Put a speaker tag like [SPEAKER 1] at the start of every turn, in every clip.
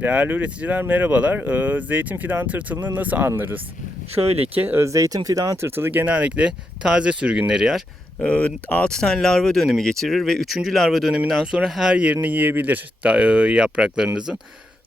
[SPEAKER 1] Değerli üreticiler merhabalar. Ee, Zeytin fidan tırtılını nasıl anlarız? Şöyle ki e, zeytin fidan tırtılı genellikle taze sürgünleri yer. 6 tane larva dönemi geçirir ve 3. larva döneminden sonra her yerini yiyebilir e, yapraklarınızın.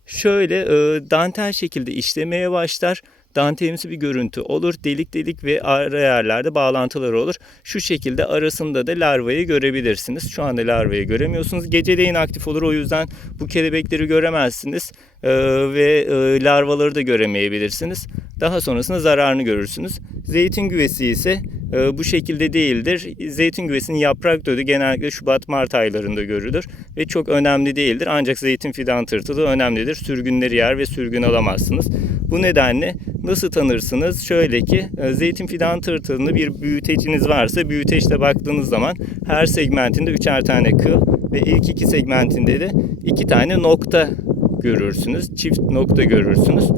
[SPEAKER 1] Şöyle e, dantel şekilde işlemeye başlar. Dantelimsi bir görüntü olur. Delik delik ve ara yerlerde bağlantılar olur. Şu şekilde arasında da larvayı görebilirsiniz. Şu anda larvayı göremiyorsunuz. Geceleyin aktif olur. O yüzden bu kelebekleri göremezsiniz. Ee, ve e, larvaları da göremeyebilirsiniz. Daha sonrasında zararını görürsünüz. Zeytin güvesi ise e, bu şekilde değildir. Zeytin güvesinin yaprak dödü genellikle Şubat-Mart aylarında görülür ve çok önemli değildir. Ancak zeytin fidan tırtılı önemlidir. Sürgünleri yer ve sürgün alamazsınız. Bu nedenle nasıl tanırsınız? Şöyle ki e, zeytin fidan tırtılını bir büyüteciniz varsa büyüteçte baktığınız zaman her segmentinde üçer tane kıl ve ilk iki segmentinde de iki tane nokta görürsünüz. Çift nokta görürsünüz.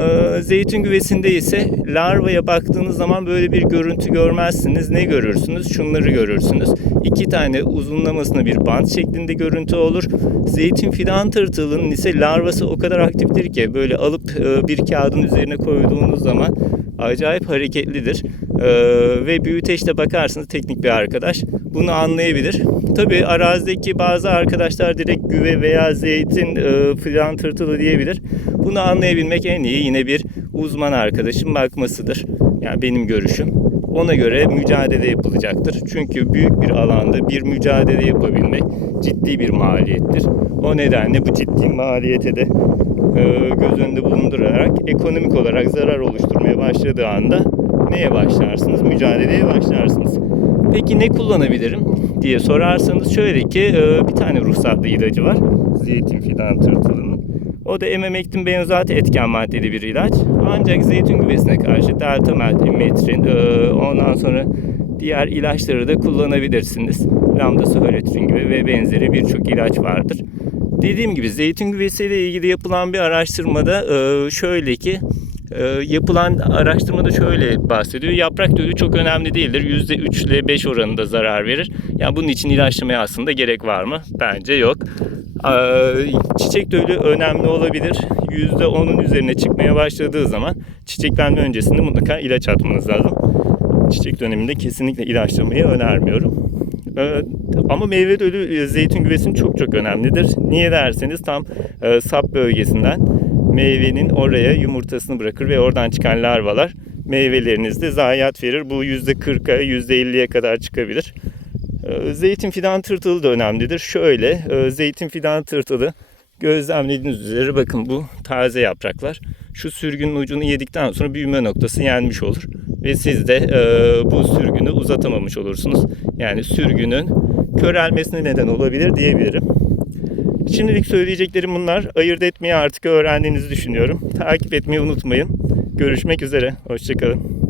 [SPEAKER 1] Ee, zeytin güvesinde ise larvaya baktığınız zaman böyle bir görüntü görmezsiniz. Ne görürsünüz? Şunları görürsünüz. İki tane uzunlamasına bir bant şeklinde görüntü olur. Zeytin fidan tırtılının ise larvası o kadar aktiftir ki böyle alıp e, bir kağıdın üzerine koyduğunuz zaman acayip hareketlidir. Ee, ve büyüteçte bakarsınız teknik bir arkadaş bunu anlayabilir. Tabi arazideki bazı arkadaşlar direkt güve veya zeytin e, fidan tırtılı diyebilir. Bunu anlayabilmek en iyi yine bir uzman arkadaşın bakmasıdır. Yani benim görüşüm. Ona göre mücadele yapılacaktır. Çünkü büyük bir alanda bir mücadele yapabilmek ciddi bir maliyettir. O nedenle bu ciddi maliyete de e, göz önünde bulundurarak ekonomik olarak zarar oluşturmaya başladığı anda neye başlarsınız? Mücadeleye başlarsınız. Peki ne kullanabilirim diye sorarsanız şöyle ki e, bir tane ruhsatlı ilacı var. Zeytin fidan tırtılının. O da ememektin benzat etken maddeli bir ilaç. Ancak zeytin güvesine karşı delta metrin, e, ondan sonra diğer ilaçları da kullanabilirsiniz. Lambda sohöretrin gibi ve benzeri birçok ilaç vardır. Dediğim gibi zeytin güvesiyle ilgili yapılan bir araştırmada e, şöyle ki e, yapılan araştırmada şöyle bahsediyor. Yaprak dölü çok önemli değildir. %3 ile 5 oranında zarar verir. Yani bunun için ilaçlamaya aslında gerek var mı? Bence yok. E, Çiçek dölü önemli olabilir. %10'un üzerine çıkmaya başladığı zaman çiçeklenme öncesinde mutlaka ilaç atmanız lazım. Çiçek döneminde kesinlikle ilaçlamayı önermiyorum. Ee, ama meyve dölü e, zeytin güvesinin çok çok önemlidir. Niye derseniz tam e, sap bölgesinden meyvenin oraya yumurtasını bırakır ve oradan çıkan larvalar meyvelerinizde zayiat verir. Bu %40'a %50'ye kadar çıkabilir. Ee, Zeytin fidan tırtılı da önemlidir. Şöyle e, zeytin fidan tırtılı gözlemlediğiniz üzere bakın bu taze yapraklar. Şu sürgünün ucunu yedikten sonra büyüme noktası yenmiş olur. Ve siz de e, bu sürgünü uzatamamış olursunuz. Yani sürgünün körelmesine neden olabilir diyebilirim. Şimdilik söyleyeceklerim bunlar. Ayırt etmeyi artık öğrendiğinizi düşünüyorum. Takip etmeyi unutmayın. Görüşmek üzere. Hoşçakalın.